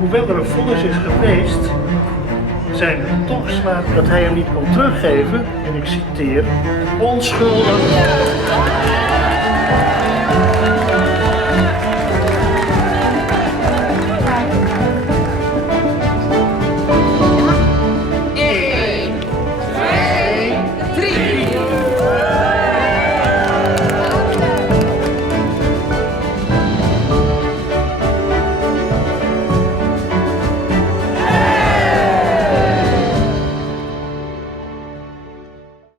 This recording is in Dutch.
Hoewel er een vonnis is geweest, zijn we toch geslaagd dat hij hem niet kon teruggeven, en ik citeer, onschuldig.